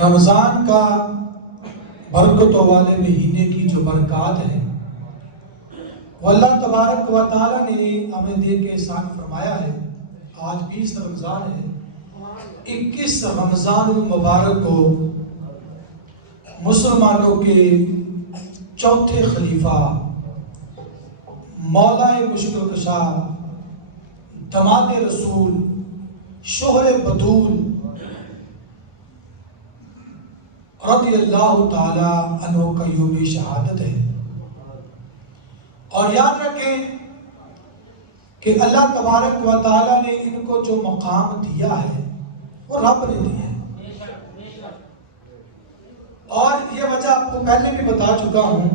رمضان کا برکتوں والے مہینے کی جو برکات ہے وہ اللہ تبارک و تعالیٰ نے ہمیں دے کے احسان فرمایا ہے۔ آج 20 رمضان ہے، 21 رمضان المبارک کو مسلمانوں کے چوتھے خلیفہ مولا مشکل کشا دماد رسول شوہر بدول رضی اللہ تعالی عنہ کا یوم شہادت ہے۔ اور یاد رکھیں کہ اللہ تبارک و تعالی نے ان کو جو مقام دیا ہے وہ رب نے دیا ہے، اور یہ وجہ آپ کو پہلے بھی بتا چکا ہوں،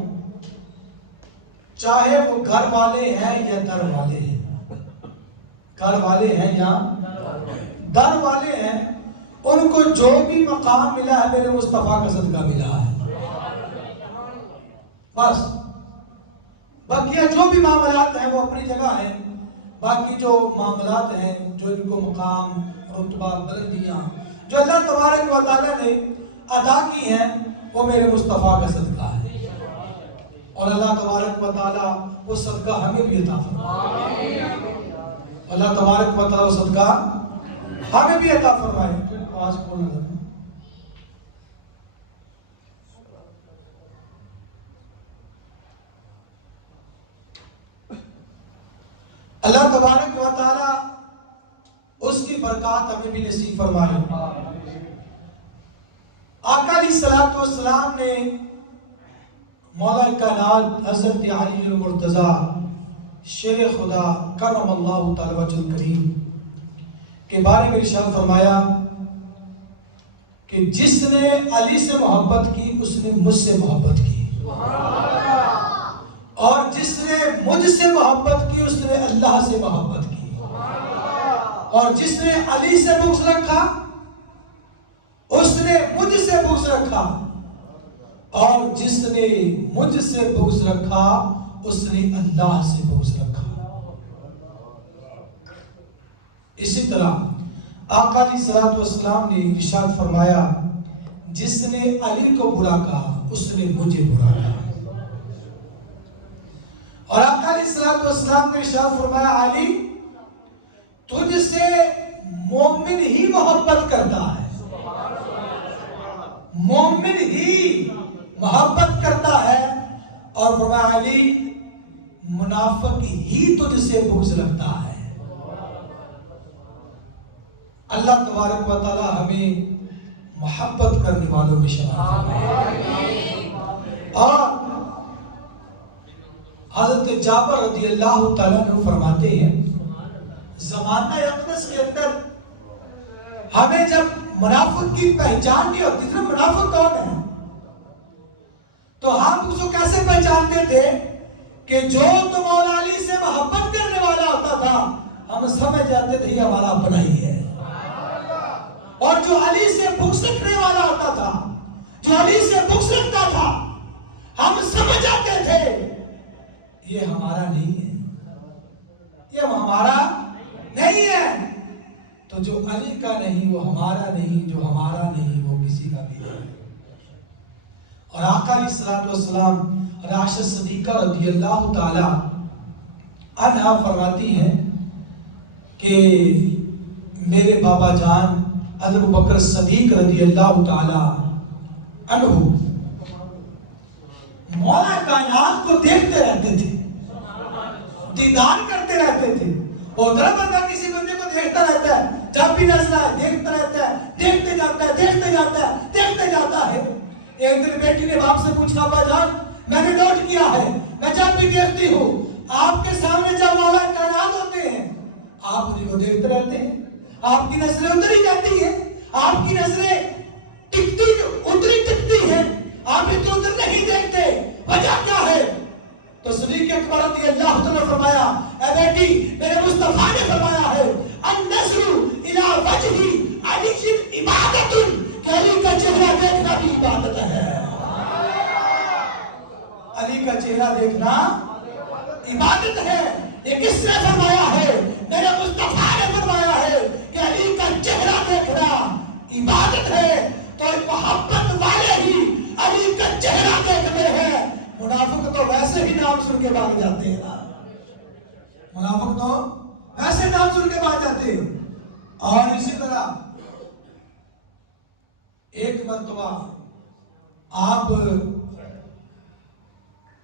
چاہے وہ گھر والے ہیں یا در والے ہیں، گھر والے ہیں یا در والے ہیں، ان کو جو بھی مقام ملا ہے میرے مصطفیٰ کا صدقہ ملا ہے۔ بس باقی جو بھی معاملات ہیں وہ اپنی جگہ ہیں، باقی جو معاملات ہیں جو ان کو مقام رتبہ بلندیاں جو اللہ تبارک و تعالیٰ نے ادا کی ہیں وہ میرے مصطفیٰ کا صدقہ ہے، اور اللہ تبارک و تعالیٰ وہ صدقہ ہمیں بھی عطا فرمائے۔ اللہ تبارک و تعالیٰ وہ صدقہ ہمیں بھی عطا فرمائے۔ آج کون ہے؟ اللہ تبارک و تعالیٰ اس کی برکات ہمیں بھی نصیب فرمائے۔ آقا علیہ الصلوۃ والسلام نے مولا کائنات حضرت علی المرتضیٰ شیر خدا کرم اللہ تعالی وجہ الکریم کے بارے میں ارشاد فرمایا کہ جس نے علی سے محبت کی اس نے مجھ سے محبت کی، اور جس نے مجھ سے محبت کی اس نے اللہ سے محبت کی، اور جس نے علی سے بغض رکھا اس نے مجھ سے بغض رکھا، اور جس نے مجھ سے بغض رکھا اس نے اللہ سے بغض رکھا۔ اسی طرح آقا علیہ الصلوۃ والسلام نے ارشاد فرمایا جس نے علی کو برا کہا اس نے مجھے برا کہا، اور آقا علیہ الصلوۃ والسلام نے ارشاد فرمایا علی تجھ سے مومن ہی محبت کرتا ہے، مومن ہی محبت کرتا ہے، اور فرمایا علی منافق ہی تجھ سے بغض رکھتا ہے۔ اللہ تبارک و تعالی ہمیں محبت کرنے والوں میں شامل فرمائے۔ اور حضرت جابر رضی اللہ تعالیٰ عنہ فرماتے ہیں زمانہ اقدس کے اندر ہمیں جب منافق کی پہچان نہیں ہوتی تھی، منافق کون ہے، تو ہم اس کو کیسے پہچانتے تھے کہ جو تو مولا علی سے محبت کرنے والا ہوتا تھا ہم سمجھ جاتے تھے یہ ہمارا اپنا ہی ہے، اور جو علی سے بغض رکھنے والا ہوتا تھا، جو علی سے بغض رکھتا تھا، ہم سمجھ جاتے تھے یہ ہمارا نہیں ہے، یہ ہمارا نہیں ہے۔ تو جو علی کا نہیں وہ ہمارا نہیں، جو ہمارا نہیں وہ کسی کا بھی نہیں۔ اور آقا علیہ الصلوۃ والسلام عائشہ صدیقہ رضی اللہ تعالی عنہا فرماتی ہیں کہ میرے بابا جان حضرت ابوبکر صدیق رضی اللہ تعالی عنہ مولا کائنات کو دیکھتے رہتے تھے، دیدار کرتے رہتے تھے، اور در بندہ کسی بندے کو دیکھتا رہتا ہے، جب بھی نظر آئے دیکھتا رہتا ہے، دیکھتے جاتا ہے، دیکھتے جاتا ہے، دیکھتے جاتا ہے۔ ایک دن بیٹی نے باپ سے پوچھا ابا جان میں نے نوٹ کیا ہے میں جب بھی دیکھتی ہوں آپ کے سامنے جب مولا کائنات ہوتے ہیں آپ انہیں کو دیکھتے رہتے ہیں، آپ کی نظریں ادھر ہی جاتی ہیں، آپ کی نظریں ٹکتی ادھر ہی ٹکتی ہیں، آپ ادھر ادھر نہیں دیکھتے، وجہ کیا ہے؟ تو صدیق اکبر رضی اللہ عنہ نے فرمایا اے بیٹی میرے مصطفیٰ نے فرمایا ہے النظر الی وجہ علی عبادت، کہ علی کا چہرہ دیکھنا بھی عبادت ہے، علی کا چہرہ دیکھنا عبادت ہے۔ یہ کس نے فرمایا ہے؟ میرے مصطفیٰ نے فرمایا ہے کہ علی کا چہرہ دیکھنا عبادت ہے۔ تو محبت نام سن کے بھاگ جاتے ہیں نا، منافق تو ایسے نام سن کے بھاگ جاتے ہیں۔ اور اسی طرح ایک مرتبہ آپ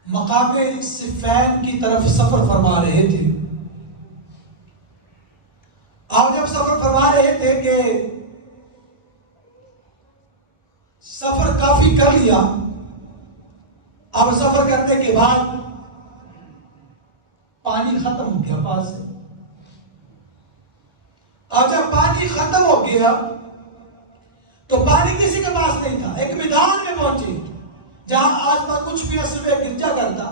مقام صفین کی طرف سفر فرما رہے تھے۔ آپ جب سفر فرما رہے تھے کہ سفر کافی کر لیا، اب سفر کرنے کے بعد پانی ختم ہو گیا پاس سے۔ اور جب پانی ختم ہو گیا تو پانی کسی کے پاس نہیں تھا۔ ایک میدان میں پہنچے جہاں آج تک کچھ بھی اصل میں گرجا کرتا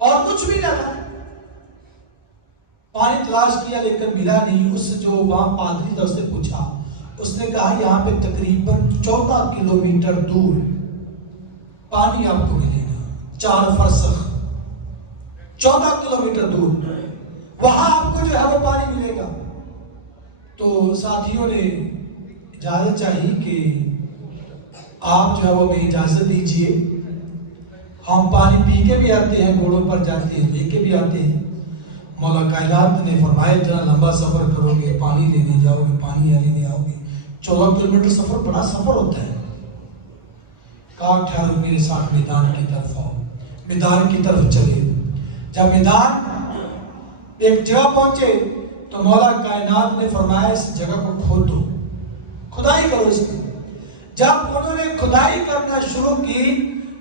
اور کچھ بھی نہ تھا۔ پانی تلاش کیا لیکن ملا نہیں۔ اس جو وہاں پادری تھا اس سے پوچھا، اس نے کہا یہاں پہ تقریباً 14 کلومیٹر دور پانی آپ کو ملے گا، 4 فرسخ 14 کلومیٹر دور وہاں آپ کو جو ہے وہ پانی ملے گا۔ تو ساتھیوں نے اجازت چاہی کہ آپ جو ہے وہ ہمیں اجازت دیجئے، ہم پانی پی کے بھی آتے ہیں، گھوڑوں پر جاتے ہیں، لے کے بھی آتے ہیں۔ مولا کائنات نے فرمایا اتنا لمبا سفر کرو گے، پانی لینے جاؤ گے، پانی لینے آؤ گے، 14 کلومیٹر سفر بڑا سفر ہوتا ہے۔ کہا ٹھہرو میرے ساتھ میدان کی طرف آؤ، میدان کی طرف چلے۔ جب میدان ایک جگہ پہنچے تو مولا کائنات نے فرمایا اس جگہ کو کھودو، کھدائی کرو اس کی۔ جب انہوں نے کھدائی کرنا شروع کی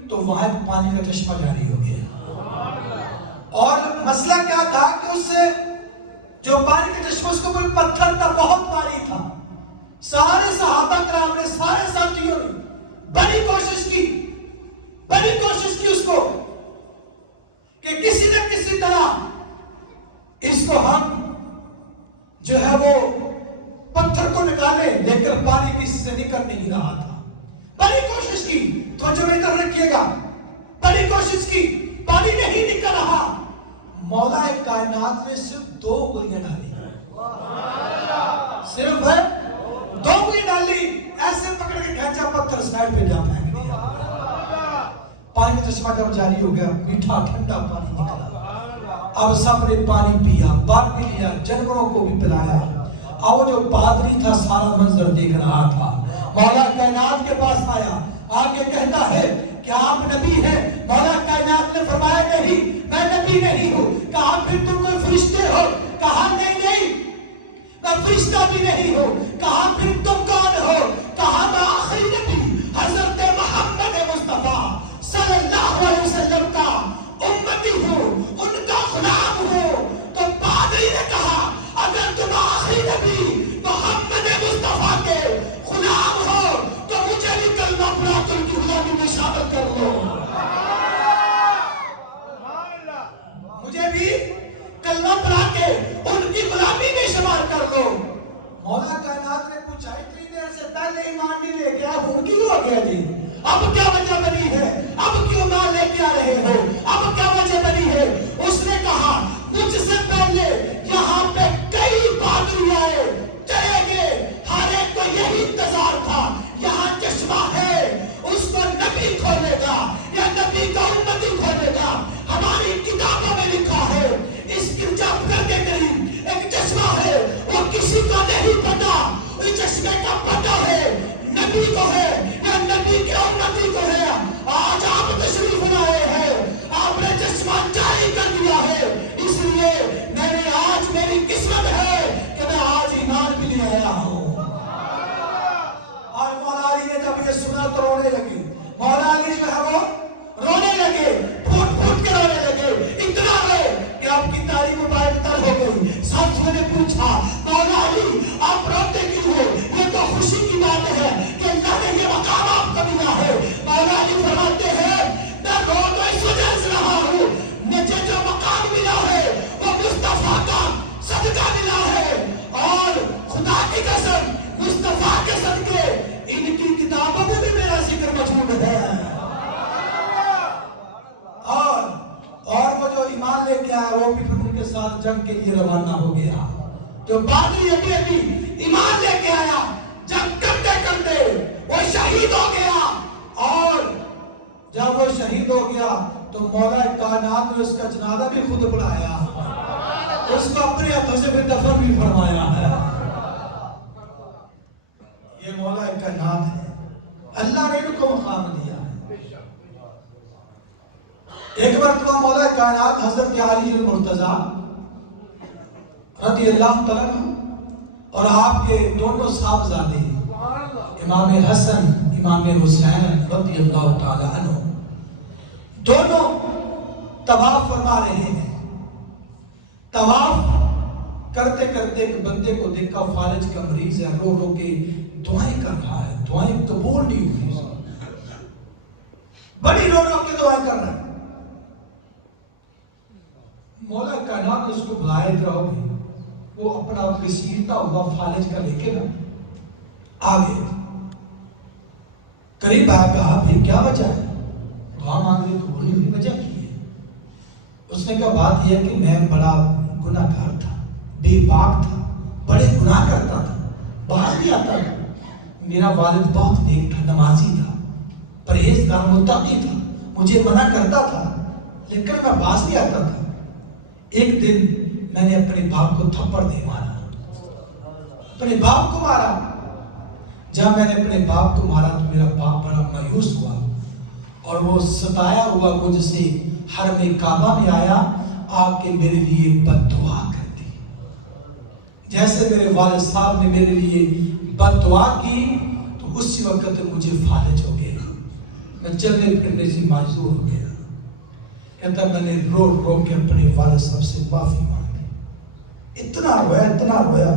تو وہاں پانی کا چشمہ جاری ہو گیا۔ اور مسئلہ کیا تھا کہ اس سے جو پانی کا چشمہ اس کو کوئی پتھر تھا، بہت بھاری تھا۔ سارے صحابہ کرام نے، سارے ساتھیوں نے بڑی کوشش کی اس کو کہ کسی نہ کسی طرح اس کو ہم جو ہے وہ پتھر کو نکالے، لیکن پانی کسی سے نکل نہیں رہا تھا۔ بڑی کوشش کی، توجہ میں ادھر رکھیے گا، بڑی کوشش کی، پانی نہیں نکل رہا۔ مولا کائنات نے صرف 2 انگلیاں ڈالی، صرف 2 انگلیاں ڈالی، ایسے پکڑ کے کھینچا، پتھر سائڈ پہ جا پھینک دیا۔ پانی کا چشمہ جب جاری ہو گیا، میٹھا ٹھنڈا پانی نکلا۔ اب سب نے پانی پیا، بات بھی لیا، جانوروں کو بھی پلایا۔ اب وہ جو پادری تھا سارا منظر دیکھ رہا تھا، مولا کائنات کے پاس آیا، آگے کہتا ہے کہ آپ نبی ہیں؟ مولا کائنات نے فرمایا نہیں، میں نبی نہیں ہوں۔ کہا پھر تم کوئی فرشتے ہو؟ کہا نہیں، میں فرشتہ بھی نہیں ہوں۔ کہا پھر تم کون ہو؟ کہا میں آخری نبی حضرت محمد مصطفیٰ صلی اللہ علیہ وسلم کا امتی ہوں، ان کا غلام ہوں۔ تو پادری نے کہا اگر تم آخری نبی محمد مصطفیٰ کے غلام ہو تو مجھے بھی کلمہ پڑھا کر کی غلامی میں شامل کر لو، مجھے بھی کلمہ پڑھا کے ان کی غلامی میں شمار کر لو۔ مولا کائنات نے پوچھا اتنی دیر سے پہلے ایمان نہیں لے کے اب ان کی ہو گیا جی، اب کیا وجہ بنی ہے؟ اب کیوں ایمان لے کے آ رہے ہو؟ اب کیا وجہ بنی ہے؟ اس نے کہا مجھ سے پہلے یہاں پہ کئی پادری آئے، چلے گئے، ہر ایک کو یہی انتظار تھا یہاں چشمہ ہے، اس کو نبی کھولے گا یا نبی کا امتی کھولے گا۔ ہماری کتابوں میں لکھا ہے اس گرجا گھر کے قریب ایک چشمہ ہے، وہ کسی کو نہیں پتا، اس چشمے کا پتہ ہے نبی کو ہے یا نبی کے امتی کو ہے۔ آج آپ تشریف لائے ہیں، آپ نے چشمہ جاری کر دیا ہے، اس لیے آج میری قسمت ہے کہ میں آج ایمان بھی لے آیا ہوں۔ اور مولا علی نے جب یہ سنا تو رونے لگے، مولا علی جو ہے وہ رونے لگے، پھوٹ پھوٹ کے رونے لگے، اتنا روئے کہ آپ کی تعریف مبارک تر ہو گئی۔ ساتھیوں نے پوچھا مولا علی آپ روتے کیوں ہو؟ یہ تو خوشی کی بات ہے کہ اللہ نے یہ مقام آپ کو ملا ہے۔ مولا علی فرماتے ہیں میں رو تو اس وجہ سے رہا ہوں، مجھے جو مقام ملا ہے وہ مصطفیٰ کا صدقہ ملا ہے، اور خدا کی قسم مصطفیٰ کے صدقے ان کی کتابوں میں بھی میرا ذکر موجود ہے۔ اور وہ جو ایمان لے کے آیا وہ بھی پھر ان کے ساتھ جنگ کے لیے روانہ ہو گیا۔ جو پادری ابھی ایمان لے کے آیا، جنگ کرتے کرتے وہ شہید ہو گیا، اور جب وہ وہ شہید ہو گیا تو مولا کائنات نے اس کا جنازہ بھی خود پڑھایا، اس کو اپنے ہاتھوں سے پھر دفن بھی فرمایا ہے۔ یہ مولا کائنات ہے، اللہ نے ان کو مقام دیا۔ ایک مرتبہ مولا کائنات حضرت علی المرتضیٰ رضی اللہ تعالیٰ عنہ اور آپ کے دونوں صاحبزادے امام حسن امام حسین رضی اللہ تعالیٰ عنہ دونوں طواف فرما رہے ہیں۔ طواف کرتے کرتے ایک بندے کو دیکھا، فالج کا مریض ہے، رو رو کے دعائیں کر رہا ہے، دعائیں قبول نہیں ہوئی، بڑی رو رو کے دعائیں کر رہا ہے۔ مولا کائنات نے اس کو بلائے رہو گے، وہ اپنا گھسیٹتا ہوا فالج کا لے کے نا آگے قریب آیا، کہا بھی کیا وجہ ہے؟ دعا مانگ رہے قبول نہیں ہوئی، وجہ کی ہے؟ اس نے کہا بات یہ کہ میں بڑا گناہ گار تھا، بے باک تھا، بڑے گناہ کرتا تھا، باز بھی آتا تھا، میرا والد بہت نیک تھا، نمازی تھا، پرہیزگار متقی تھا، مجھے منع کرتا تھا لیکن میں باز بھی آتا تھا۔ ایک دن میں نے اپنے باپ کو تھپڑ دے مارا، اپنے باپ کو مارا۔ جب میں نے اپنے باپ کو مارا تو میرا باپ بڑا مایوس ہوا اور وہ ستایا ہوا مجھ سے حرم کعبہ میں آیا، آ کے میرے لیے بد دعا کر دی۔ جیسے میرے والد صاحب نے میرے لیے بد دعا کی تو اسی وقت مجھے فالج ہو گیا، میں چلنے پھرنے سے معذور ہو گیا۔ کہتا میں نے رو رو کے اپنے والد صاحب سے معافی مانگی، اتنا رویا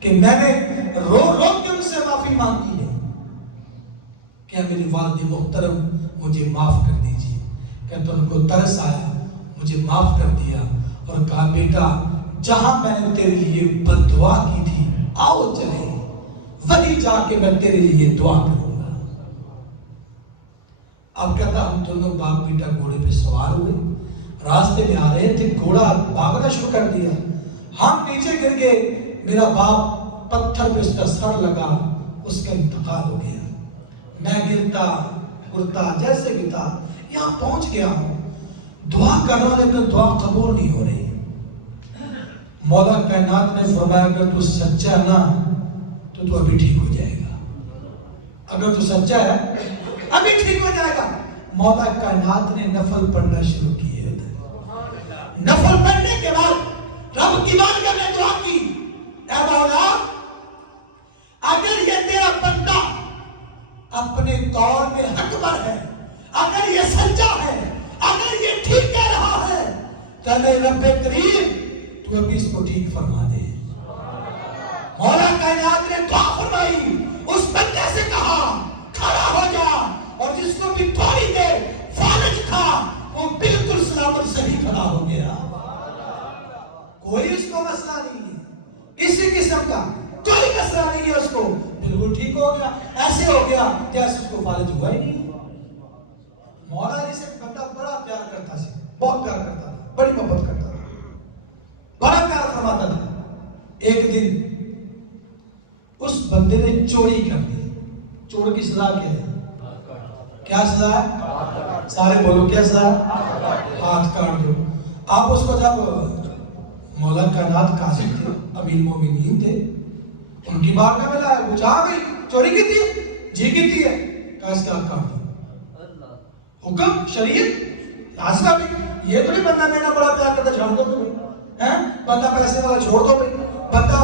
کہ میں نے رو رو کے ان سے معافی مانگی ہے کہ میرے والد محترم مجھے معاف کر دیجیے۔ کہتا ان کو ترس آیا، مجھے معاف کر دیا اور کہا بیٹا جہاں میں نے تیرے لیے بد دعا کی تھی آؤ چلے، وہیں جا کے میں تیرے لیے دعا کروں گا۔ اب کہتا ہم دونوں باپ بیٹا گھوڑے پہ سوار ہوئے، راستے میں آ رہے تھے، گھوڑا بھاگنا شروع کر دیا، ہم نیچے گر گئے، میرا باپ پتھر پہ اس کا سر لگا، اس کا انتقال ہو گیا۔ میں گرتا گرتا جیسے بھی تھا یہاں پہنچ گیا ہوں، دعا کر رہا لیکن دعا قبول نہیں ہو رہی۔ مولا کائنات نے فرمایا اگر تو سچا ہے نا تو ابھی ٹھیک ہو جائے گا، اگر تو سچا ہے ابھی ٹھیک ہو جائے گا۔ مولا کائنات نے نفل پڑھنا شروع کیے، نفل پڑھنے کے بعد رب کی بارگاہ میں دعا کی، اے مولا اگر یہ تیرا بندہ اپنے قول میں حق پر ہے، اگر یہ سچا ہے، اگر یہ ٹھیک کہہ رہا ہے تو اے رب کریم تو ابھی اس کو ٹھیک فرما دے۔ مولا کائنات نے دعا فرمائی، اس بندے سے کہا کھڑا ہو جا، اور جس کو بھی تھوڑی دیر فالج تھا وہ بالکل سلامت صحیح کھڑا ہو گیا، کوئی اس کو مسئلہ نہیں ہے، کسی قسم کا کوئی مسئلہ نہیں ہے، اس کو بالکل ٹھیک ہو گیا، ایسے ہو گیا جیسے اس کو فالج ہوا ہی نہیں۔ مولا علی سے بندہ بڑا پیار کرتا تھا، بہت پیار کرتا تھا، بڑی محبت کرتا تھا، بڑا پیار فرماتا تھا۔ ایک دن اس بندے نے چوری کر دی، چور کی سزا کیا ہے؟ کیا سزا ہے؟ سارے بولو کیا سزا ہے؟ ہاتھ کاٹ دو۔ آپ اس کو جب مولا کائنات قاضی تھے، امیر المومنین تھے، ان کی بارگاہ میں لایا، پوچھا گئی چوری کی تھی؟ جی کی تھی ہے، کہا اس کا ہاتھ کاٹ دو۔ حکم شریعت حاصلہ بھی، یہ تو نہیں بندہ میرا بڑا پیار کرتا چھوڑ دو تمہیں، بندہ پیسے والا چھوڑ دو بھائی، بندہ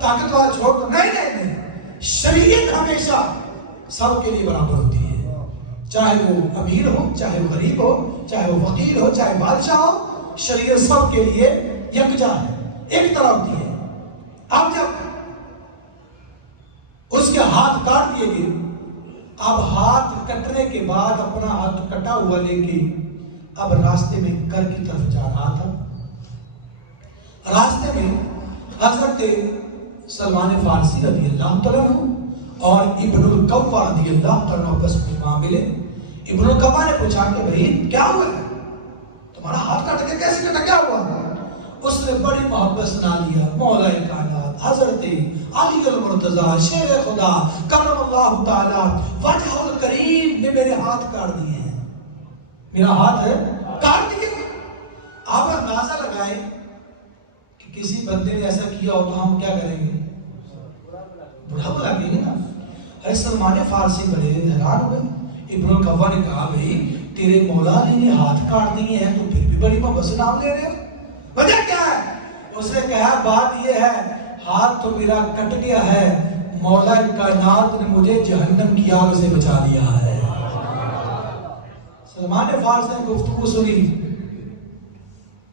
طاقت والا چھوڑ دو، نہیں نہیں نہیں، شریعت ہمیشہ سب کے لیے برابر ہوتی ہے، چاہے وہ امیر ہو، چاہے وہ غریب ہو، چاہے وہ فقیر ہو، چاہے بادشاہ ہو، شریعت سب کے لیے یکجا ہے، ایک طرح ہوتی ہے۔ اب جب اس کے ہاتھ کاٹ دیے گئے، اب ہاتھ کٹنے کے بعد اپنا ہاتھ کٹا ہوا لے کے اب راستے میں گھر کی طرف جا رہا تھا۔ راستے میں حضرت سلمان فارسی رضی اللہ تعالیٰ عنہ اور ابن القوا رضی اللہ تعالیٰ عنہ بس وہاں ملے۔ ابن القوا نے پوچھا کہ بھائی کیا ہوا ہے، تمہارا ہاتھ کٹ کے کیسے کٹا، کیا ہوا؟ اس نے بڑی محبت سنا لیا، مولا کائنات حضرت علی المرتضیٰ شیر خدا کرم اللہ تعالی وجہ الکریم نے میرے ہاتھ کاٹ دیے ہیں، میرا ہاتھ ہے کاٹ دیے. آپ اندازہ لگائیں کہ کسی بندے نے ایسا کیا ہو تو ہم کیا کریں گے؟ برا بلا کہیں گے نا. ارے سلمان فارسی بڑے حیران ہوئے. ابن القوا نے کہا بھائی تیرے مولا نے ہاتھ کاٹ دیے ہیں تو پھر بھی بڑی محبت سے نام لے رہے ہو, وجہ کیا ہے؟ اس نے کہا بات یہ ہے ہاتھ تو میرا کٹ گیا ہے, مولا کائنات نے مجھے جہنم کی آگ سے بچا دیا ہے. سلمان فارسی نے گفتگو سنی,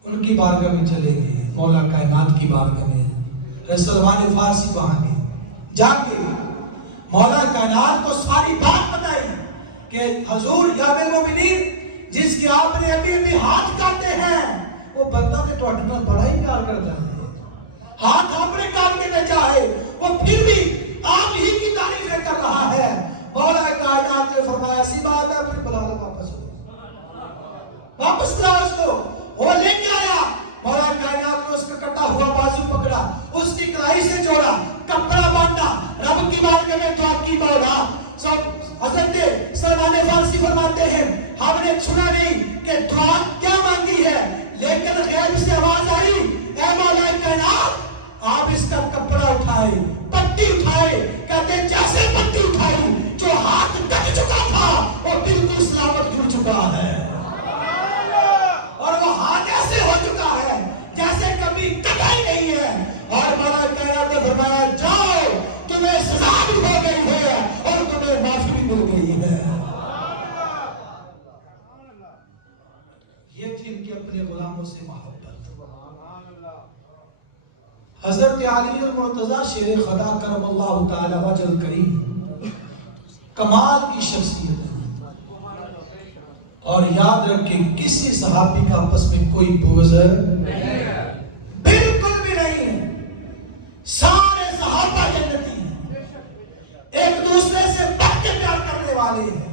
ان کی بارگاہ میں چلے گئے, مولا کائنات کی بارگاہ میں. سلمان فارسی وہاں گئے, جا کے مولا کائنات کو ساری بات بتائی کہ حضور یا المومنین جس کی آپ نے ابھی ابھی ہاتھ کاٹے ہیں وہ بندہ نے تو اٹھنا بڑا ہی پیار کرتا ہے. ہاتھ آپ نے کاٹ کے بھیجا ہے, وہ پھر بھی آپ ہی کی تعریفیں کر رہا ہے. مولا کائنات نے فرمایا ایسی بات ہے, پھر بلا لو واپس کرا اس کو. وہ لے کے آیا, مولا کائنات نے اس کا کٹا ہوا بازو پکڑا, اس کی کلائی سے جوڑا, کپڑا باندھا, رب کی بارگاہ میں دعا کی مولا. سب حضرت سلمان فارسی فرماتے ہیں ہم نے سنا نہیں کہ دعا کیا مانگی ہے, لیکن غیب سے آواز آئی اے مولا کائنات آپ اس کا کپڑا اٹھائے, پٹی اٹھائے. کہتے جیسے پٹی اٹھائی جو ہاتھ کٹ چکا تھا وہ بالکل سلامت جڑ چکا ہے, اور وہ ہاتھ ایسے ہو چکا ہے جیسے کبھی کٹا ہی نہیں ہے. اور مولا کائنات نے فرمایا جاؤ تمہیں سزا بھی ہو گئی ہے اور تمہیں معافی بھی مل گئی ہے. یہ تھی ان کے اپنے غلاموں سے محبت. حضرت علی المرتضی شیر خدا کرم اللہ تعالی وجہ الکریم کمال کی شخصیت ہے, اور یاد رکھیں کسی صحابی کا آپس میں کوئی بغض بالکل بھی نہیں ہے. سارے صحابہ جنتی ہیں, ایک دوسرے سے بڑھ کے پیار کرنے والے ہیں,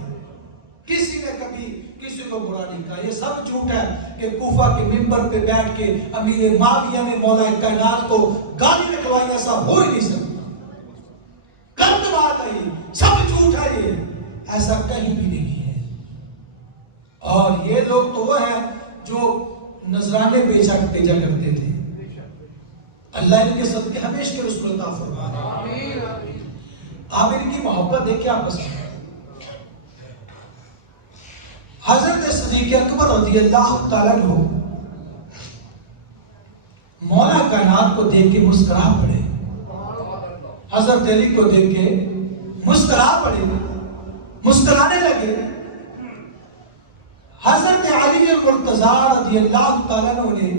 کسی نے کبھی کسی کو برا نہیں کہا. یہ سب جھوٹ ہے کہ کوفہ کے منبر پہ بیٹھ کے امیر معاویہ نے مولا کائنات کو گالی نکلوائی, ایسا ہو ہی نہیں سکتا. غلط بات ہے, یہ سب جھوٹ ہے, یہ ایسا کہیں بھی نہیں ہے. اور یہ لوگ تو وہ ہیں جو نذرانے بیچا کرتے تھے. اللہ ان کے صدقے ہمیشہ کے رسول عطا فرمائے. آپ ان کی محبت دیکھیں آپس میں. حضرت صدیق اکبر رضی اللہ تعالیٰ عنہ مولا کائنات کو دیکھ کے مسکرا پڑے, حضرت علی کو دیکھ کے مسکرا پڑے, مسکرانے لگے. حضرت علی المرتضی رضی اللہ تعالیٰ عنہ نے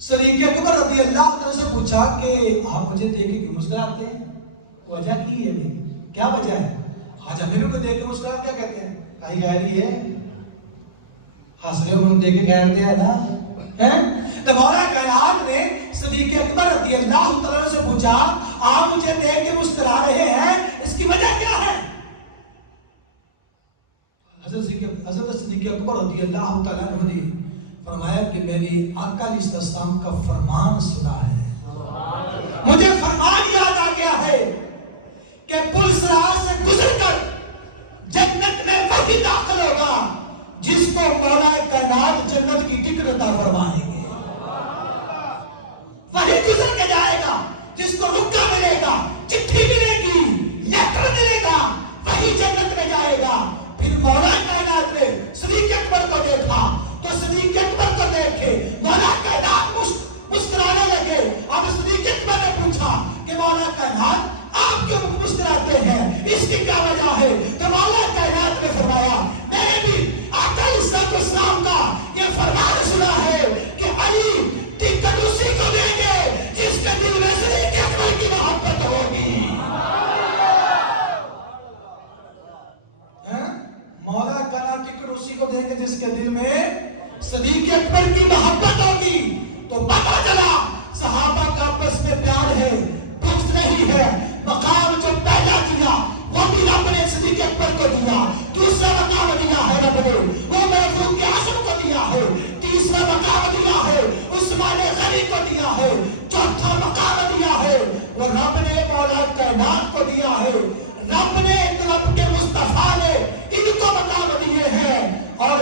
صدیق اکبر رضی اللہ تعالیٰ سے پوچھا کہ آپ مجھے دیکھ کے کیوں مسکراتے ہیں؟ وجہ کی ہے, کیا وجہ ہے؟ آج ہمیں کو دیکھ کے مسکرا کیا کہتے ہیں؟ کہیں غیری ہے, حسرے انہوں دیکھ کے کہتے ہیں نا. تو مولا کائنات نے صدیق اکبر رضی اللہ تعالیٰ سے پوچھا آپ مجھے دیکھ کے مسکرا رہے ہیں, اس کی وجہ کیا ہے؟ حضرت صدیق اکبر رضی اللہ تعالیٰ عنہ نے فرمایا کہ میں نے آقا علیہ السلام کا فرمان سنا ہے, مجھے فرمان یاد آ گیا ہے کہ پل صراط سے گزر کر جنت میں وہی داخل ہوگا جس کو مولا کائنات جنت کی ٹکٹ عطا فرمائیں گے. وہی گزر کے جائے گا جس کو رکا ملے گا, چٹھی ملے گی, لیٹر ملے گا, وہی جنت میں جائے گا. پھر مولا کائنات نے صدیق اکبر کو دیکھا تو صدیق اکبر کو دیکھ کے مولا کائنات مسکرانے لگے. اب صدیق اکبر نے پوچھا کہ مولا کائنات آپ کیوں مسکراتے ہیں, اس کی کیا وجہ ہے؟ تو مولا کائنات نے فرمایا میں نے بھی آقا علیہ السلام کا یہ فرمان سنا ہے کہ علی ٹکٹ اسی کو دیں گے جس کے دل میں صدیق اکبر کی محبت ہوگی. مولا کائنات ٹکٹ اسی کو دیں گے جس کے دل میں صدیق اکبر کی محبت ہوگی. تو پتہ چلا صحابہ کا آپس میں پیار ہے, بغض نہیں ہے. مقام جو پہلا دیا وہ بھی رب نے صدیق اکبر کو دیا, دوسرا مقام دیا ہے رب نے وہ محفوظ کے اعظم کو دیا ہے, تیسرا مقام دیا ہے عثمان غنی کو دیا ہے, چوتھا مقام دیا ہے وہ رب نے مولا کائنات کو دیا ہے. رب نے رب کے مصطفیٰ نے ان کو مقام دیے ہیں, اور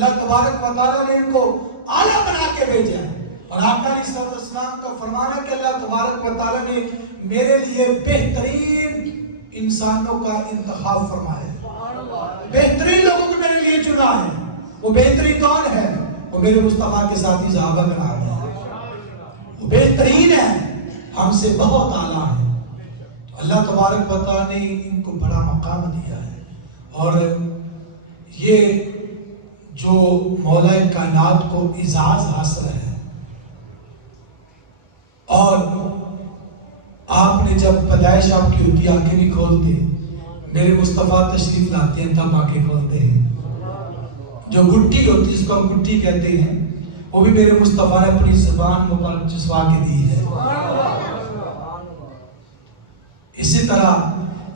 اللہ تبارک و تعالیٰ نے ان کو اعلیٰ بنا کے بھیجا ہے. اور آقا علیہ السلام کا فرمان ہے کہ اللہ تبارک و تعالیٰ نے میرے لیے بہترین انسانوں کا انتخاب فرمایا ہے. بہترین لوگوں کو میرے لیے چنا ہے. وہ بہترین کون ہے؟ وہ میرے مصطفیٰ کے ساتھی صحابہ کرام ہیں. وہ بہترین ہے، ہم سے بہت اعلیٰ ہے. تو اللہ تبارک و تعالیٰ نے ان کو بڑا مقام دیا ہے. اور یہ جو مولا کائنات کو اعزاز حاصل ہے، اور آپ نے جب پیدائش آپ کی ہوتی آنکھیں نہیں کھولتے، میرے مصطفیٰ تشریف لاتے ہیں تب آنکھیں کھولتے ہیں. جو گٹی ہوتی جس کو ہم گٹی کہتے ہیں، وہ بھی میرے مصطفیٰ نے اپنی زبان مبارک چسوا کے دی ہے. اسی طرح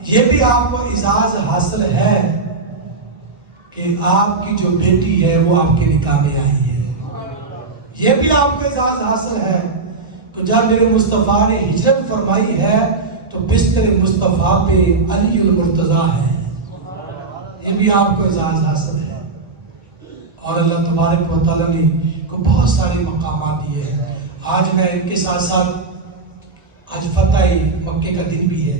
یہ بھی آپ کو اعزاز حاصل ہے کہ آپ کی جو بیٹی ہے وہ آپ کے نکاح میں آئی ہے. یہ بھی آپ کو اعزاز حاصل ہے کہ جب میرے مصطفیٰ نے ہجرت فرمائی ہے تو بستر مصطفیٰ پہ علی المرتضیٰ ہے. یہ بھی آپ کو اعزاز حاصل ہے. اور اللہ تبارک و تعالیٰ نے کو بہت سارے مقامات دیے ہیں. آج میں ان کے ساتھ ساتھ آج فتح مکے کا دن بھی ہے،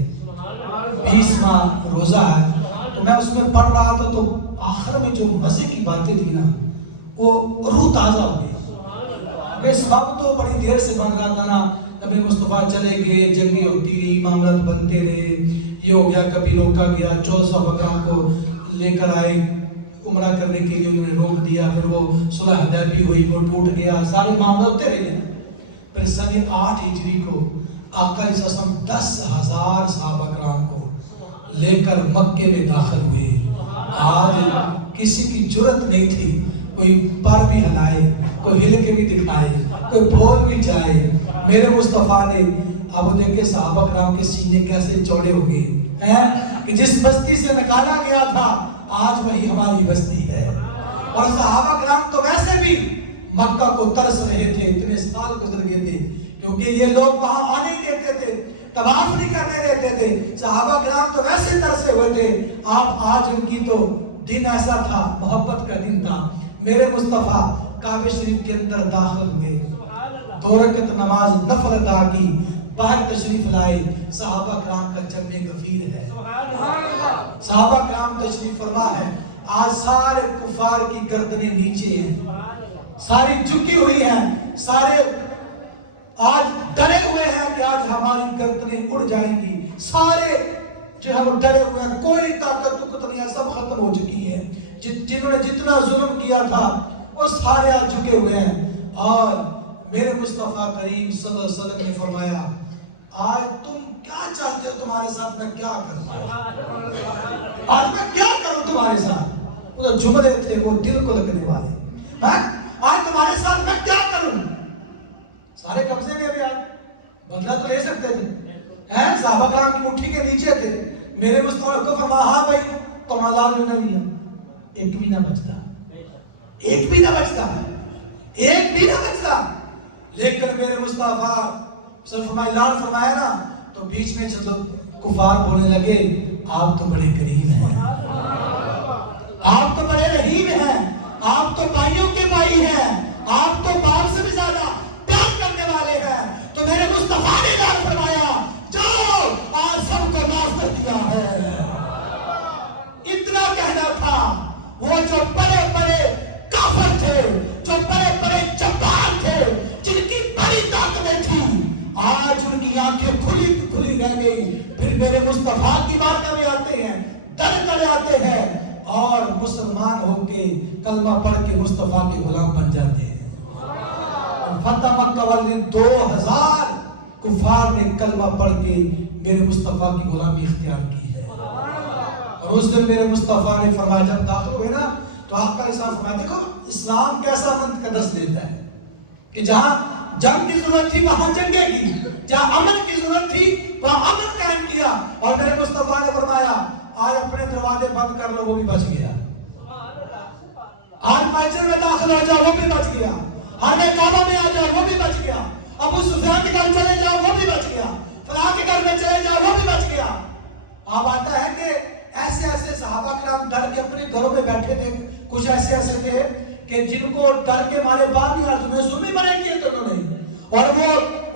20واں روزہ ہے. تو میں اس میں پڑھ رہا تھا تو آخر میں جو مزے کی باتیں تھی نا، وہ روح تازہ ہو گئی. اس وقت تو بڑی دیر سے بن رہا تھا نا، کبھی مصطفیٰ چلے گئے، جنگیں ہوتی رہی، معاملات بنتے رہے، یہ ہو گیا، کبھی روکا گیا. 1400 بکروں کو لے کر آئے عمرہ کرنے کے لیے، انہوں نے روک دیا. پھر وہ صلح حدیبیہ ہوئی، وہ ٹوٹ گیا. سارے معاملات ہوتے رہے. پھر سن 8 ہجری کو آقا علیہ السلام 10,000 صحابہ کرام کو لے کر مکے میں داخل ہوئے. آج کسی کی جرت نہیں تھی کوئی پر بھی ہلائے، کوئی ہل کے بھی دکھائے، کوئی بھول بھی جائے. میرے مصطفیٰ نے اب دیکھیں صحابہ کرام کے سینے کیسے چوڑے ہو گئے کہ جس بستی سے نکالا گیا تھا آج وہی ہماری بستی ہے. اور صحابہ کرام تو ویسے بھی مکہ کو ترس رہے تھے، اتنے سال گزر گئے تھے کیونکہ یہ لوگ وہاں آنے نہیں دیتے تھے، طواف نہیں کرنے دیتے تھے. صحابہ کرام تو ویسے ترسے ہوئے تھے. آپ آج ان کی تو دن ایسا تھا، محبت کا دن تھا. میرے مصطفیٰ کعبہ شریف کے اندر داخل ہوئے، 2 رکعت نماز نفل ادا کی، باہر تشریف لائے. صحابہ کرام کا جمع غفیر ہے. صحابہ کرام تشریف فرما ہے. آج سارے کفار کی گردنیں نیچے ہیں، ساری جھکی ہوئی ہیں، سارے آج ڈرے ہوئے ہیں کہ آج ہماری گردنیں اڑ جائیں گی. سارے جو ہم ڈرے ہوئے ہیں، کوئی طاقت نہیں ہے، سب ختم ہو چکی ہے. جنہوں نے جتنا ظلم کیا تھا وہ سارے آج جھکے ہوئے ہیں. اور میرے مصطفیٰ کریم صلی اللہ علیہ وسلم نے فرمایا آج تم کیا چاہتے ہو تمہارے ساتھ میں کیا کروں؟ آج میں کیا کروں تمہارے ساتھ؟ وہ جو جملے تھے وہ دل کو لگنے والے. آج تمہارے ساتھ میں کیا کروں؟ سارے قبضے میں بھی آج بدلہ تو لے سکتے تھے، صحابہ کرام کی مٹھی کے نیچے تھے. میرے مصطفیٰ کو فرمایا ہاں بھائی تم اللہ نے دیا، ایک بھی نہ بچتا، ایک بھی نہ بچتا، ایک بھی نہ بچتا. لیکن میرے مصطفیٰ صرف اعلان فرمایا نا تو بیچ میں چلو کفار بولنے لگے آپ تو بڑے کریم ہیں، آپ تو بڑے رحیم ہیں، آپ تو بھائیوں کے بھائی ہیں، آپ تو باپ سے بھی زیادہ پیار کرنے والے ہیں. تو میرے مصطفیٰ نے اعلان فرمایا جاؤ آج سب کو معاف کر دیا ہے. اتنا کہنا تھا. وہ جو بڑے بڑے کافر تھے، جو بڑے بڑے جبار تھے، جن کی بڑی طاقتیں تھیں، آج ان کی آنکھیں کھلی رہ گئی. پھر میرے مصطفیٰ کی بات میں آتے ہیں، ڈر کر آتے ہیں اور مسلمان ہو کے کلمہ پڑھ کے مصطفیٰ کے غلام بن جاتے ہیں. فتح مکہ والے 2000 کفار نے کلمہ پڑھ کے میرے مصطفیٰ کی غلامی اختیار کی ہے. اور اس دن میرے مصطفیٰ نے فرمایا جب داخل ہوئے نا تو آپ کا اسلام فرمایا دیکھو اسلام کیسا امن کا درس دیتا ہے کہ جہاں جنگ کی ضرورت تھی وہاں جنگیں کی، جہاں امن کی ضرورت تھی وہاں امن قائم کیا. اور میرے مصطفیٰ نے فرمایا آج اپنے دروازے بند کر لو وہ بھی بچ گیا، آج مسجد میں داخل ہو جاؤ وہ بھی بچ گیا، ہر میں کعبہ میں آ جاؤ وہ بھی بچ گیا، ابو سفیان کے گھر چلے جاؤ وہ بھی بچ گیا، فلاں کے گھر میں چلے جاؤ وہ بھی بچ گیا. اب آتا ہے کہ ایسے ایسے صحابہ کرام ڈر کے اپنے گھروں میں بیٹھے تھے. کچھ ایسے تھے کہ جن کو ڈر کے مارے باپ یا تمہیں ظلم بنے کیے تو انہوں نے، اور وہ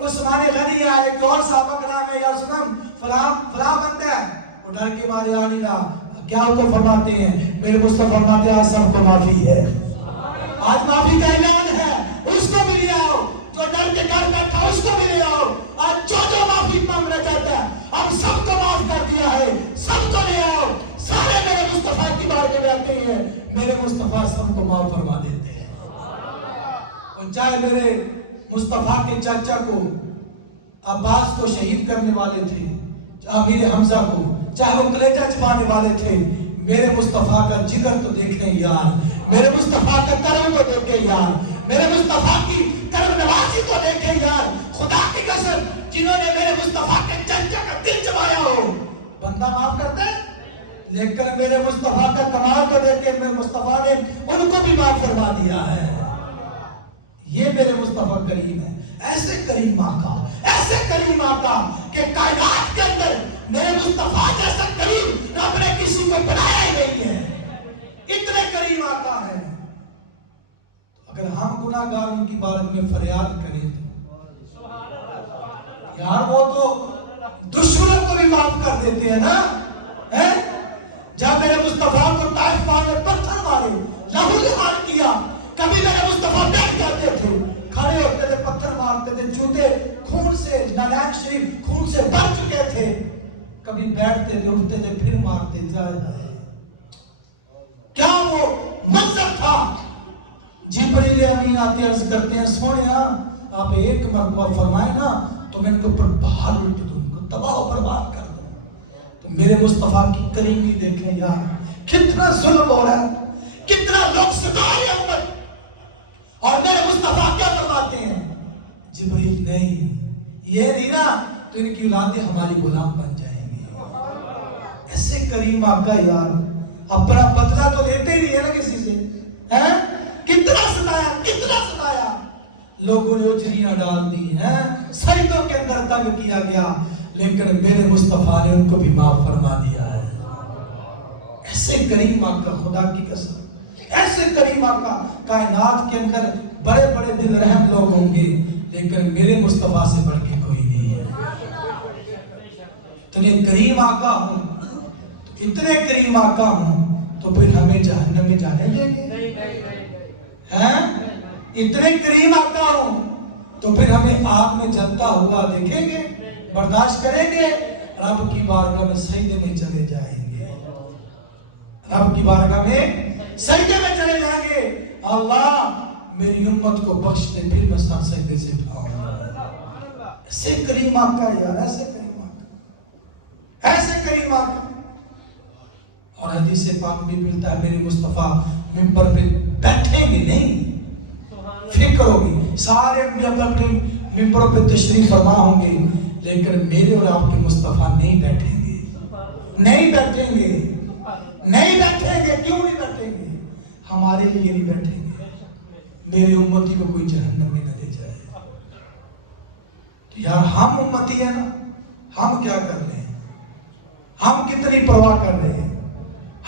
عثمان غنی ہے، ایک اور صحابہ کا نام ہے یا سنم فلاں بندہ ہے، وہ ڈر کے مارے آ نہیں رہا، کیا وہ فرماتے ہیں میرے مصطفیٰ فرماتے ہیں آج سب کو معافی ہے، آج معافی کا اعلان ہے، اس کو بھی لے آؤ، جو ڈر کے گھر بیٹھا اس کو بھی لے آؤ، آج جو معافی مانگنا چاہتا ہے ہم سب کو معاف کر دیا ہے، سب کو لے آؤ، سارے میرے مصطفیٰ کی بارگاہ میں آتے ہیں، میرے مصطفیٰ سب کو معاف فرما دیتے ہیں۔ اور چاہے میرے مصطفیٰ کے چاچا کو عباس کو شہید کرنے والے تھے، امیر حمزہ کو چاہے وہ کلیجہ چھپانے والے تھے، میرے مصطفیٰ کا جگر تو دیکھیں یار، میرے مصطفیٰ کا کرم تو دیکھیں یار، میرے مصطفیٰ کی کرم نوازی تو دیکھیں یار، خدا کی قسم جنہوں نے میرے مصطفیٰ کے چچا کا دل چبایا ہو بندہ معاف کرتا ہے، لیکن میرے مصطفیٰ کا کمال تو دیکھیں، میرے مصطفیٰ نے ان کو بھی معاف فرما دیا ہے۔ یہ میرے مصطفیٰ کریم ہے، ایسے کریم آقا، ایسے کریم آقا کہ کائنات کے اندر میرے مصطفیٰ جیسا کریم رب نے کسی کو بنایا ہی نہیں ہے، اتنے کریم آقا ہے۔ اگر ہم گناہگار ان کی بارگاہ میں فریاد کریں تو یار وہ تو دشمنوں کو بھی معاف کر دیتے ہیں نا، جب میرے مصطفیٰ کو طائف والے پتھر مارے، لہو لہان کیا، کبھی میرے مصطفیٰ بیٹھ جاتے تھے، کھڑے ہوتے تھے، پتھر مارتے تھے، جوتے خون سے، نالائق شریف خون سے بھر چکے تھے، کبھی بیٹھتے تھے، اٹھتے تھے، پھر مارتے تھے۔ کیا وہ منظر تھا؟ جبریل امین آتے عرض کرتے ہیں سونیا آپ ایک مرتبہ فرمائے نا تو میں ان کو پر بہار الٹ دوں، ان کو تباہ و برباد کر دوں۔ تو میرے مصطفیٰ کی کریمی دیکھیں یار، کتنا ظلم ہو رہا ہے، کتنا لوگ ستائے امت، اور میرے مصطفیٰ کیا فرماتے ہیں؟ جبریل نہیں، یہ نہیں نا تو ان کی اولادیں ہماری غلام بن جائیں گی۔ ایسے کریم آقا یار، اپنا بدلہ تو لیتے ہی نہیں ہے نا کسی سے، کتنا ستایا، کتنا ستایا، لوگوں نے اجریاں ڈال دی ہیں، سجدوں کے اندر تنگ کیا گیا، لیکن میرے مصطفیٰ نے ان کو بھی معاف فرما دیا ہے۔ ایسے کریم آقا، خدا کی قسم، ایسے کریم آقا، کائنات کے اندر بڑے بڑے دل رحم لوگ ہوں گے، لیکن میرے مصطفیٰ سے بڑھ کے کوئی نہیں ہے۔ اتنے کریم آقا ہوں، اتنے کریم آقا ہوں تو پھر ہمیں جہنم میں جانے دیں گے؟ اتنے کریم آقا ہوں تو پھر ہمیں آگ میں جلتا ہوا دیکھیں گے؟ برداشت کریں گے؟ رب کی بارگاہ میں سجدے میں چلے جائیں گے، رب کی بارگاہ میں سجدے میں چلے جائیں گے، اللہ میری امت کو بخش دے، پھر میں سجدے سے اٹھاؤں گا۔ ایسے کریم آقا یار، ایسے کریم آقا، ایسے کریم آقا۔ اور حدیث پاک بھی ملتا ہے میرے مصطفیٰ ممبر پہ بیٹھیں گے نہیں، فکر ہوگی، سارے اپنے ممبروں پہ تشریف فرما ہوں گے، لیکن میرے اور آپ کے مصطفیٰ نہیں بیٹھیں گے، نہیں بیٹھیں گے، نہیں بیٹھیں گے۔ کیوں نہیں بیٹھیں گے؟ ہمارے لیے نہیں بیٹھیں گے، میرے امتی کو کوئی جہنم میں نہ لے جائے۔ تو یار ہم امتی ہیں نا، ہم کیا کر رہے ہیں؟ ہم کتنی پرواہ کر رہے ہیں؟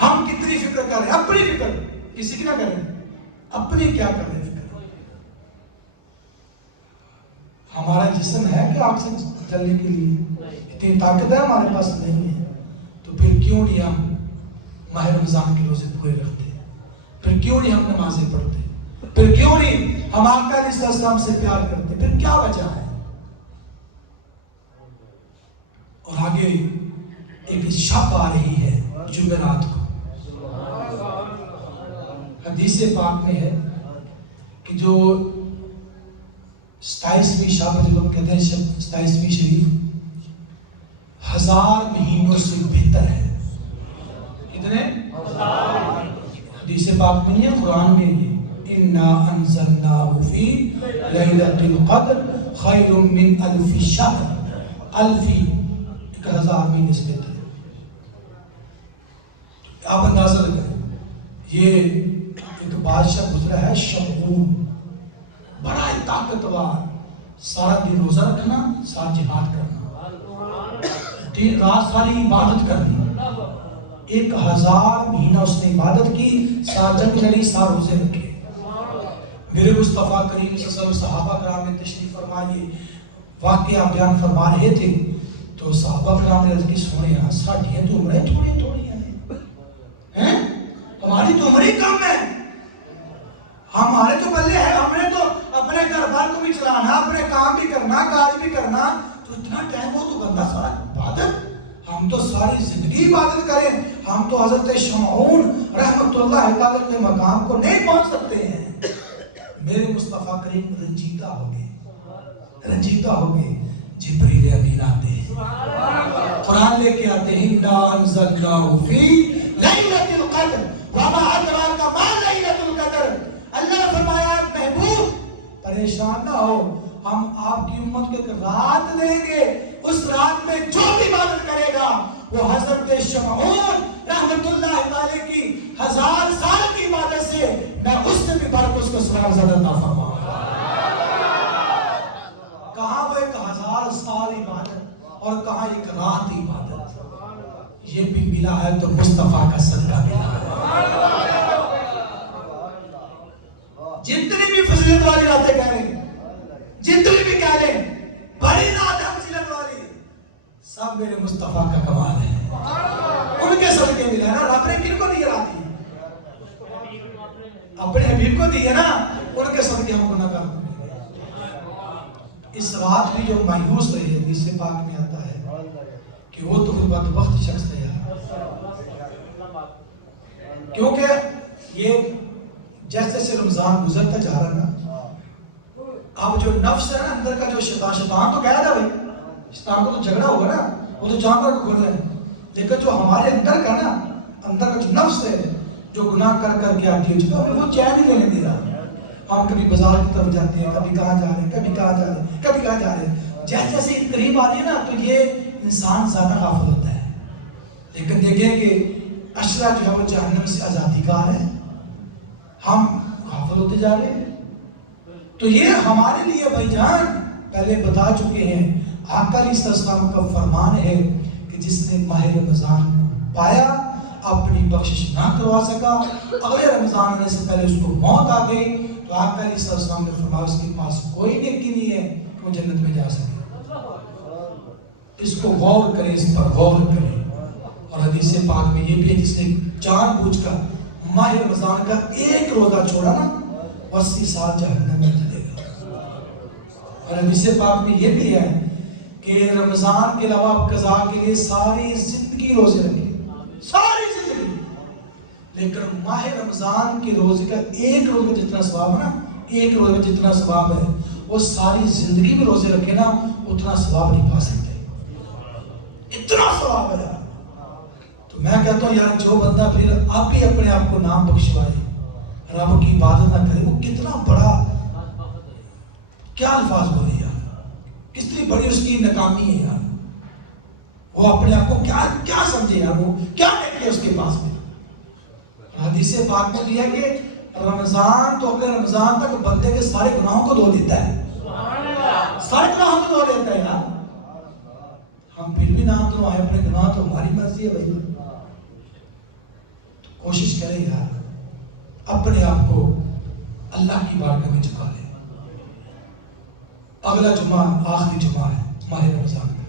ہم کتنی فکر کر رہے ہیں؟ اپنی فکر، کسی کی نہ کر رہے ہیں، اپنی کیا کر رہے ہیں فکر؟ ہمارا جسم ہے کہ آگ سے جلنے کے لیے؟ اتنی طاقت ہے ہمارے پاس نہیں ہے، تو پھر کیوں نہیں ہم ماہ رمضان کے روزے پورے رکھتے؟ پھر کیوں نہیں ہم نمازیں پڑھتے؟ پھر کیوں نہیں ہم آقا علیہ السلام سے پیار کرتے؟ پھر کیا وجہ ہے؟ اور آگے ایک شب آ رہی ہے جمعرات کو، حدیث پاک میں ہے کہ جو 27ویں شب جب ہم کہتے ہیں 27ویں شریف 1000 مہینوں سے بہتر ہے۔ کتنے؟ حدیث پاک میں نہیں ہے، قرآن میں یہ اِنَّا أَنزَلْنَاهُ فِي لَيْلَةِ الْقَدْرِ خَيْرٌ مِّنْ أَلْفِ شَهْرٍ، الفی 1000 مہینے سے بہتر ہے۔ آپ اندازہ لگائیں، یہ ایک بادشاہ گزرا ہے شمعون، بڑا طاقتور، سارا دن روزہ رکھنا، ساتھ جہاد کرنا، دن رات ساری عبادت کرنی، 1000 مہینہ اس نے عبادت کی، ساتھ جنگ لڑی، ساتھ روزے رکھے۔ میرے مصطفیٰ کریم صلی اللہ علیہ وسلم صحابہ کرام نے تشریف فرمائیے واقعہ بیان فرما رہے تھے تو صحابہ کرام نے عرض کی سونے ساڑھیاں تو عمریں تھوڑی ہیں ہماری تو عمریں کم ہے ہمارے تو بلے ہے ہم نے تو اپنے گھر بار کو بھی چلانا اپنے کام بھی کرنا کاج بھی کرنا تو اتنا ٹائم ہو تو بندہ سارا عبادت ہم تو ساری زندگی عبادت کریں ہم تو حضرت شمعون رحمت اللہ تعالی کے مقام کو نہیں پہنچ سکتے ہیں میرے مصطفیٰ کریم رنجیدہ ہو گئے جبریل امین آتے ہیں قرآن لے کے آتے ہیں اِنَّا أَنزَلْنَاهُ فِي لَيْلَةِ الْقَدْرِ وَمَا أَدْرَاكَ مَا لَيْلَةُ الْقَدْرِ اللہ نے فرمایا محبوب پریشان نہ ہو ہم آپ کی امت کو ایک رات دیں گے اس رات میں جو بھی عبادت کرے گا وہ حضرت شمعون رحمت اللہ تعالی کی 1000 سال کی عبادت سے میں اس سے بھی بڑھ اس کو سوال زیادہ عطا فرماؤں کہاں وہ 1000 سال عبادت اور کہاں ایک رات عبادت یہ بھی ملا ہے تو مصطفیٰ کا صدقہ ملا ہے جتنی بھی فضیلت والی راتیں کہہ رہے ہیں جتنی بھی کہہ رہے ہیں بڑی رات ہے فضیلت والی سب میرے مصطفیٰ کا کمال ہے ان کے صدقے ملا ہے نا رب نے کن کو دی رات اپنے حبیب کو دی ہے نا ان کے صدقے ہم کو نہ کر اس رات بھی جو مایوس رہے حدیث پاک میں آتا ہے کہ وہ تو بدبخت شخص ہے کیونکہ یہ جیسے جیسے رمضان گزرتا جا رہا نا اب جو نفس ہے نا اندر کا جو شیطان تو کہہ رہا بھائی شیطان کو تو جھگڑا ہوگا نا وہ تو جانور کو کھل رہے ہیں لیکن جو ہمارے اندر کا نا اندر کا جو نفس ہے جو گناہ کر کر کے آتی ہے وہ چین ہی لینے دے رہا ہم کبھی بازار کی طرف جاتے ہیں کبھی کہاں جا رہے ہیں کبھی کہاں جا رہے ہیں کبھی کہاں جا رہے ہیں جیسے جیسے قریب آ رہی ہے نا تو یہ انسان زیادہ غافل ہوتا ہے لیکن دیکھیں کہ اشرا جو ہے وہ جہنم سے آزادی کا ہے ہم غافل ہوتے جا رہے ہیں تو یہ ہمارے لیے بھائی جان پہلے بتا چکے ہیں آقا علیہ السلام کا فرمان ہے کہ جس نے ماہ رمضان کو پایا اپنی بخشش نہ کروا سکا اگلے رمضان آنے سے پہلے اس کو موت آ گئی تو آقا علیہ السلام نے فرمایا اس کے پاس کوئی نیکی نہیں ہے کہ وہ جنت میں جا سکے اس کو غور کریں اس پر غور کریں اور حدیث پاک میں یہ بھی ہے جس نے جان بوجھ کر ماہ رمضان کا ایک روزہ چھوڑا نا 80 سال جہنم میں چلے گا اور حدیث پاک میں یہ بھی ہے کہ رمضان کے علاوہ قضا کے لیے ساری زندگی روزے رکھے ساری زندگی لیکن ماہ رمضان کے روزے کا ایک روزہ جتنا ثواب ہے نا ایک روزہ جتنا ثواب ہے وہ ساری زندگی میں روزے رکھے نا اتنا ثواب نہیں پا سکتے اتنا ثواب ہے تو میں کہتا ہوں یار جو بندہ پھر اب بھی اپنے آپ کو نام بخشوائے رب کی عبادت نہ کرے وہ کتنا بڑا کیا الفاظ بولے یار کتنی بڑی اس کی ناکامی ہے یار وہ اپنے آپ کو کیا سمجھے یار وہ کیا نکلے اس کے پاس میں حدیث پاک میں دیا کہ رمضان تو اگلے رمضان تک بندے کے سارے گناہوں کو دھو دیتا ہے سارے گناہوں کو دھو دیتا ہے یار ہم پھر بھی نام تو آئے اپنے گناہ تو ہماری مرضی ہے بھائی کوشش کریں یار اپنے آپ کو اللہ کی بارگاہ میں جھکا لیں اگلا جمعہ آخری جمعہ ہے ماہ رمضان